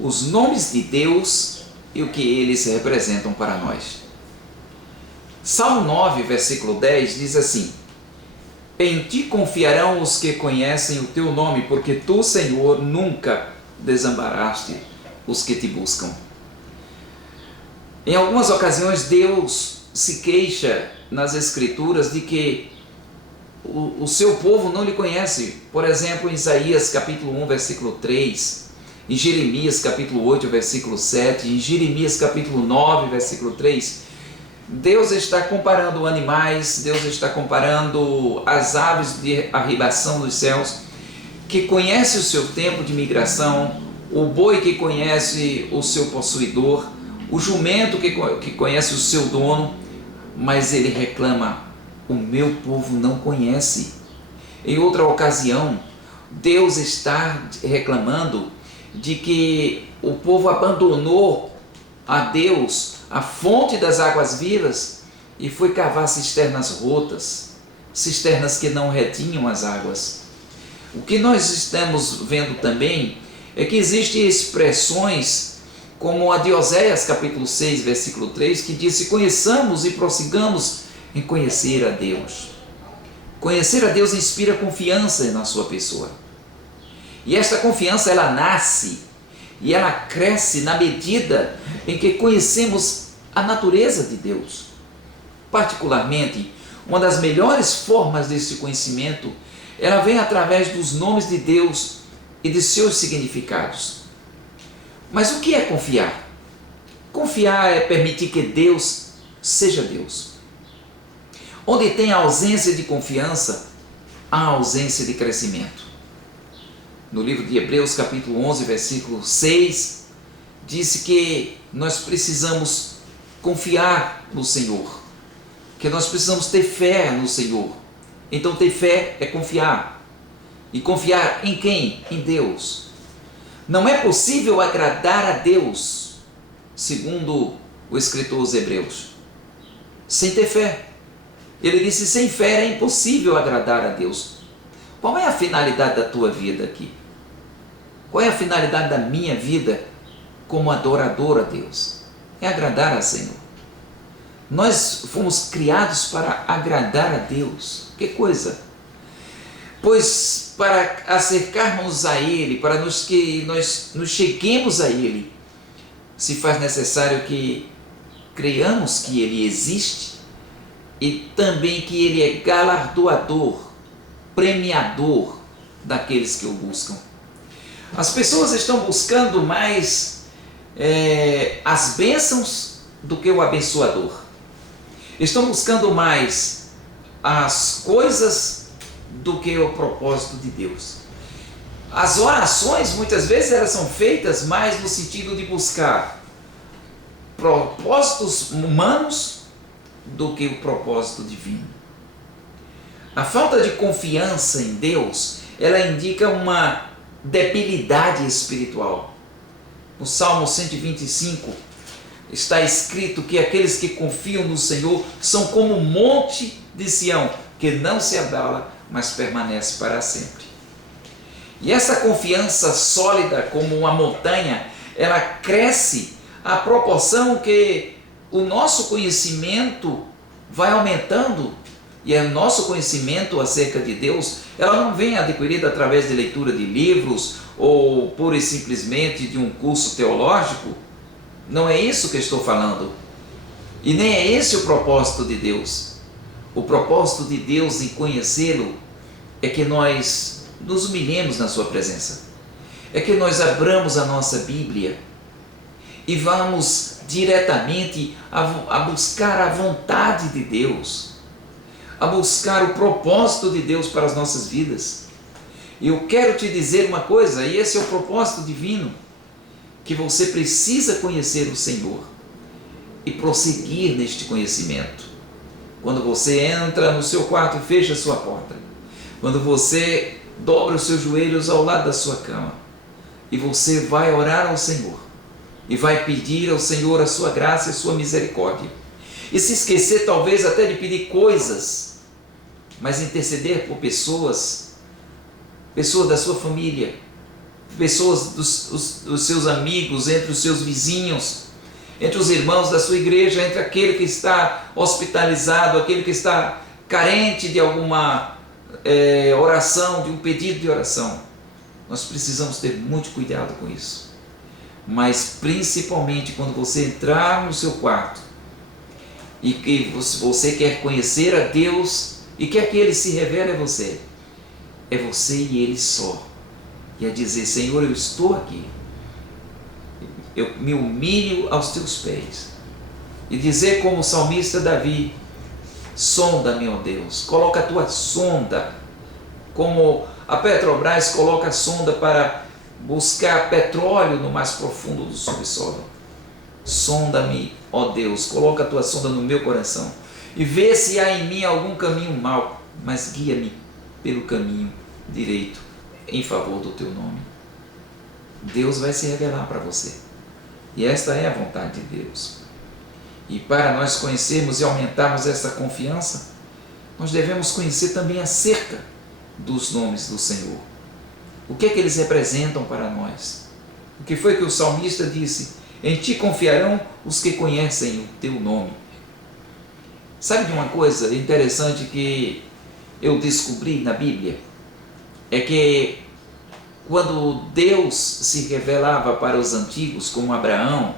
os nomes de Deus e o que eles representam para nós. Salmo 9, versículo 10 diz assim: em ti confiarão os que conhecem o teu nome, porque tu, Senhor, nunca desamparaste os que te buscam. Em algumas ocasiões, Deus se queixa nas Escrituras de que o seu povo não lhe conhece. Por exemplo, em Isaías capítulo 1, versículo 3, em Jeremias capítulo 8, versículo 7, em Jeremias capítulo 9, versículo 3, Deus está comparando animais, Deus está comparando as aves de arribação dos céus, que conhece o seu tempo de migração, o boi que conhece o seu possuidor, o jumento que conhece o seu dono, mas ele reclama: o meu povo não conhece. Em outra ocasião, Deus está reclamando de que o povo abandonou a Deus, a fonte das águas vivas, e foi cavar cisternas rotas, cisternas que não retinham as águas. O que nós estamos vendo também é que existem expressões como a de Oséias capítulo 6, versículo 3, que diz: conheçamos e prossigamos em conhecer a Deus. Conhecer a Deus inspira confiança na sua pessoa. E esta confiança, ela nasce e ela cresce na medida em que conhecemos a natureza de Deus. Particularmente, uma das melhores formas desse conhecimento, ela vem através dos nomes de Deus e de seus significados. Mas o que é confiar? Confiar é permitir que Deus seja Deus. Onde tem a ausência de confiança, há ausência de crescimento. No livro de Hebreus, capítulo 11, versículo 6, disse que nós precisamos confiar no Senhor, que nós precisamos ter fé no Senhor. Então, ter fé é confiar. E confiar em quem? Em Deus. Não é possível agradar a Deus, segundo o escritor aos Hebreus, sem ter fé. Ele disse: sem fé é impossível agradar a Deus. Qual é a finalidade da tua vida aqui? Qual é a finalidade da minha vida como adorador a Deus? É agradar a Senhor. Nós fomos criados para agradar a Deus. Que coisa! Pois para acercarmos a Ele, para que nós nos cheguemos a Ele, se faz necessário que creiamos que Ele existe e também que Ele é galardoador, premiador daqueles que o buscam. As pessoas estão buscando mais as bênçãos do que o abençoador. Estão buscando mais as coisas do que o propósito de Deus. As orações, muitas vezes, elas são feitas mais no sentido de buscar propósitos humanos do que o propósito divino. A falta de confiança em Deus, ela indica uma debilidade espiritual. No Salmo 125 está escrito que aqueles que confiam no Senhor são como um monte de Sião, que não se abala, mas permanece para sempre. E essa confiança sólida como uma montanha, ela cresce à proporção que o nosso conhecimento vai aumentando. E o nosso conhecimento acerca de Deus, ela não vem adquirida através de leitura de livros ou pura e simplesmente de um curso teológico. Não é isso que estou falando. E nem é esse o propósito de Deus. O propósito de Deus em conhecê-lo é que nós nos humilhemos na sua presença. É que nós abramos a nossa Bíblia e vamos diretamente a buscar a vontade de Deus, a buscar o propósito de Deus para as nossas vidas. E eu quero te dizer uma coisa, e esse é o propósito divino, que você precisa conhecer o Senhor e prosseguir neste conhecimento. Quando você entra no seu quarto e fecha a sua porta, quando você dobra os seus joelhos ao lado da sua cama e você vai orar ao Senhor e vai pedir ao Senhor a sua graça e a sua misericórdia, e se esquecer talvez até de pedir coisas, mas interceder por pessoas da sua família, pessoas dos seus amigos, entre os seus vizinhos, entre os irmãos da sua igreja, entre aquele que está hospitalizado, aquele que está carente de alguma oração, de um pedido de oração. Nós precisamos ter muito cuidado com isso. Mas principalmente quando você entrar no seu quarto e que você quer conhecer a Deus e quer que Ele se revele a você, é você e Ele só. E é dizer: Senhor, eu estou aqui, eu me humilho aos teus pés. E dizer como o salmista Davi: sonda-me, ó Deus, coloca a tua sonda, como a Petrobras coloca a sonda para buscar petróleo no mais profundo do subsolo. Sonda-me, ó Deus, coloca a tua sonda no meu coração e vê se há em mim algum caminho mau, mas guia-me pelo caminho direito em favor do teu nome. Deus vai se revelar para você, e esta é a vontade de Deus. E para nós conhecermos e aumentarmos essa confiança, nós devemos conhecer também acerca dos nomes do Senhor. O que é que eles representam para nós? O que foi que o salmista disse? Em ti confiarão os que conhecem o teu nome. Sabe de uma coisa interessante que eu descobri na Bíblia? É que quando Deus se revelava para os antigos, como Abraão,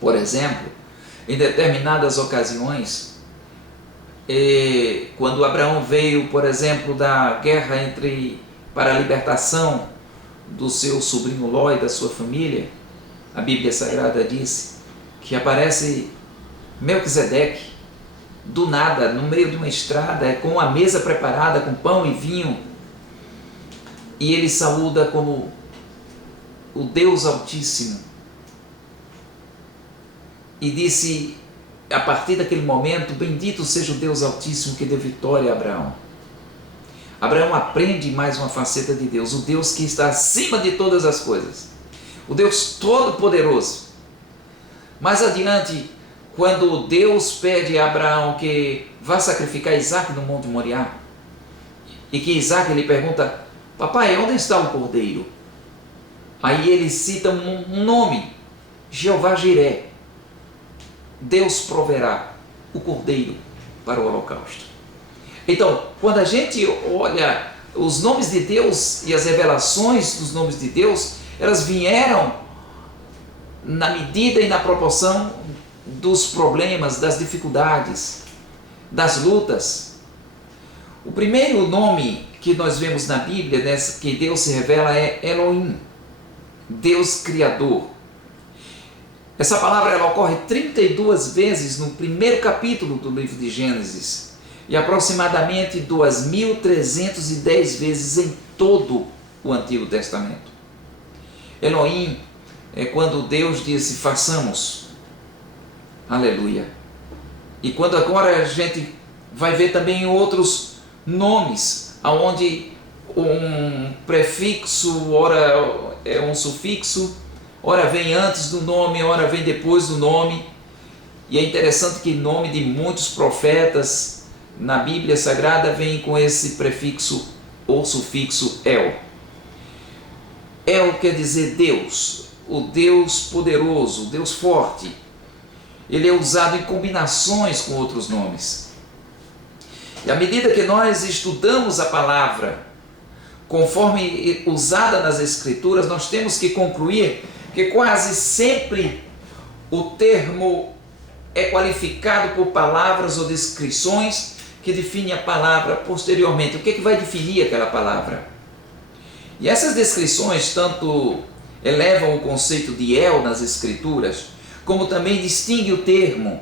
por exemplo, em determinadas ocasiões, quando Abraão veio, por exemplo, da guerra para a libertação do seu sobrinho Ló e da sua família, a Bíblia Sagrada diz que aparece Melquisedeque do nada, no meio de uma estrada, com a mesa preparada com pão e vinho, e ele saúda como o Deus Altíssimo, e disse a partir daquele momento: bendito seja o Deus Altíssimo que deu vitória a Abraão. Abraão aprende mais uma faceta de Deus, o Deus que está acima de todas as coisas, o Deus Todo-Poderoso. Mais adiante, quando Deus pede a Abraão que vá sacrificar Isaac no Monte Moriá, e que Isaac lhe pergunta: papai, onde está o cordeiro? Aí ele cita um nome: Jeová Jiré. Deus proverá o cordeiro para o holocausto. Então, quando a gente olha os nomes de Deus e as revelações dos nomes de Deus, elas vieram na medida e na proporção dos problemas, das dificuldades, das lutas. O primeiro nome que nós vemos na Bíblia, que Deus se revela, é Elohim, Deus Criador. Essa palavra ela ocorre 32 vezes no primeiro capítulo do livro de Gênesis e aproximadamente 2.310 vezes em todo o Antigo Testamento. Elohim é quando Deus disse: façamos. Aleluia. E quando agora a gente vai ver também outros nomes, onde um prefixo, ora é um sufixo, ora vem antes do nome, ora vem depois do nome. E é interessante que o nome de muitos profetas na Bíblia Sagrada vem com esse prefixo ou sufixo El. El quer dizer Deus, o Deus poderoso, o Deus forte. Ele é usado em combinações com outros nomes. E à medida que nós estudamos a palavra, conforme usada nas Escrituras, nós temos que concluir que quase sempre o termo é qualificado por palavras ou descrições que definem a palavra posteriormente. O que vai definir aquela palavra? E essas descrições tanto elevam o conceito de El nas Escrituras, como também distingue o termo,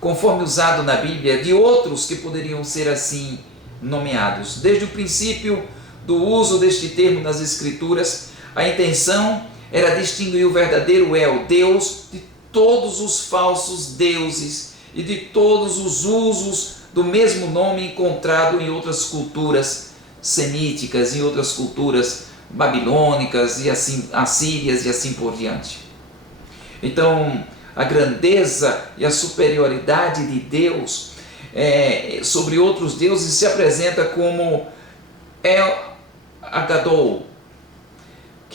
conforme usado na Bíblia, de outros que poderiam ser assim nomeados. Desde o princípio do uso deste termo nas Escrituras, a intenção era distinguir o verdadeiro El, Deus, de todos os falsos deuses e de todos os usos do mesmo nome encontrado em outras culturas semíticas, em outras culturas babilônicas e assim assírias e assim por diante. Então, a grandeza e a superioridade de Deus sobre outros deuses se apresenta como El Agadol,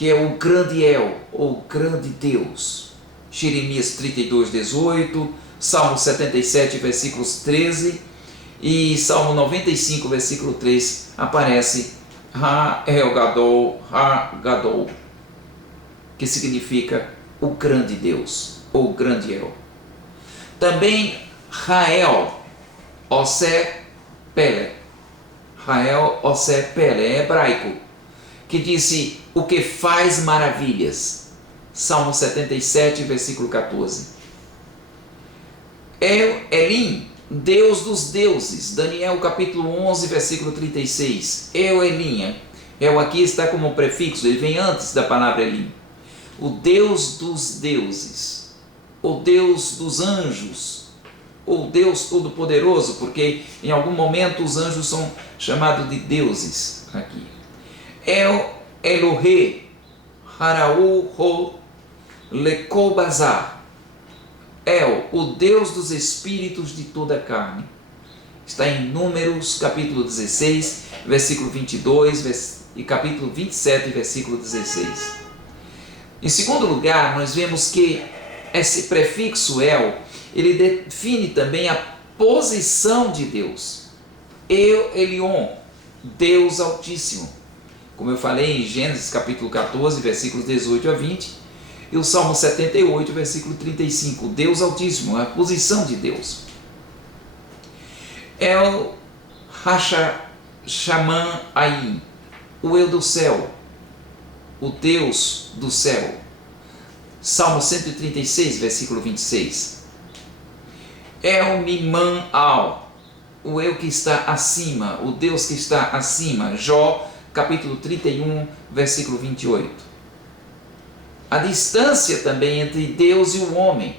que é o grande El, ou grande Deus. Jeremias 32, 18, Salmo 77, versículos 13 e Salmo 95, versículo 3, aparece Ha-El Gadol, Ha-Gadol, que significa o grande Deus, ou grande El. Também Rael, Osé Pele, Rael Osé Pele, é hebraico, que disse o que faz maravilhas. Salmo 77, versículo 14. Elim, Deus dos deuses. Daniel capítulo 11, versículo 36. Elim. El aqui está como prefixo, ele vem antes da palavra Elim. O Deus dos deuses, o Deus dos anjos, o Deus todo-poderoso, porque em algum momento os anjos são chamados de deuses aqui. Elohe, Haraú, Lekobazar. O Deus dos espíritos de toda a carne. Está em Números capítulo 16, versículo 22 e capítulo 27, versículo 16. Em segundo lugar, nós vemos que esse prefixo El, ele define também a posição de Deus. Elion, Deus Altíssimo. Como eu falei em Gênesis capítulo 14, versículos 18 a 20, e o Salmo 78, versículo 35, Deus Altíssimo, a posição de Deus. El Hashaman Aim, o Eu do céu, o Deus do céu. Salmo 136, versículo 26. El Miman Al, o Eu que está acima, o Deus que está acima. Jó, capítulo 31, versículo 28. A distância também entre Deus e o homem.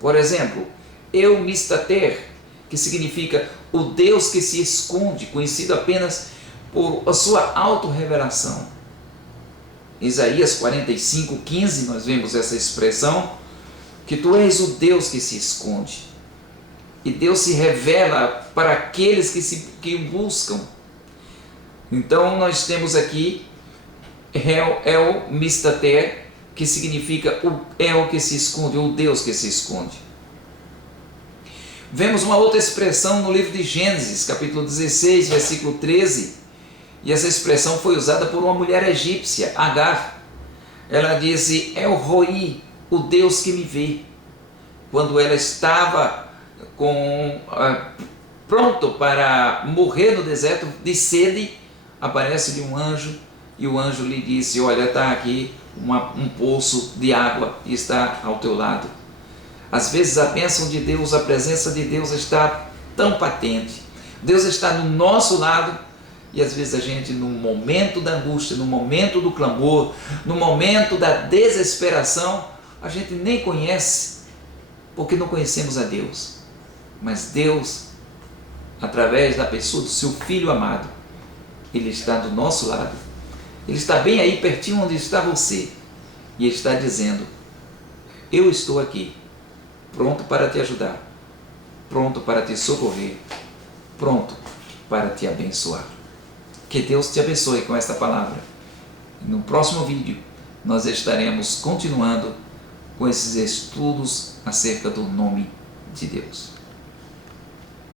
Por exemplo, Eu Mistater, que significa o Deus que se esconde, conhecido apenas por a sua autorrevelação. Isaías 45, 15, nós vemos essa expressão, que tu és o Deus que se esconde. E Deus se revela para aqueles que o buscam. Então nós temos aqui El Mistater, que significa o El que se esconde, ou Deus que se esconde. Vemos uma outra expressão no livro de Gênesis, capítulo 16, versículo 13, e essa expressão foi usada por uma mulher egípcia, Agar. Ela disse, El Roi, o Deus que me vê. Quando ela estava pronto para morrer no deserto de sede, aparece-lhe um anjo, e o anjo lhe disse, olha, está aqui um poço de água e está ao teu lado. Às vezes a bênção de Deus, a presença de Deus está tão patente. Deus está no nosso lado e às vezes a gente, no momento da angústia, no momento do clamor, no momento da desesperação, a gente nem conhece, porque não conhecemos a Deus. Mas Deus, através da pessoa do seu Filho amado, Ele está do nosso lado. Ele está bem aí, pertinho onde está você. E Ele está dizendo, eu estou aqui, pronto para te ajudar, pronto para te socorrer, pronto para te abençoar. Que Deus te abençoe com esta palavra. No próximo vídeo, nós estaremos continuando com esses estudos acerca do nome de Deus.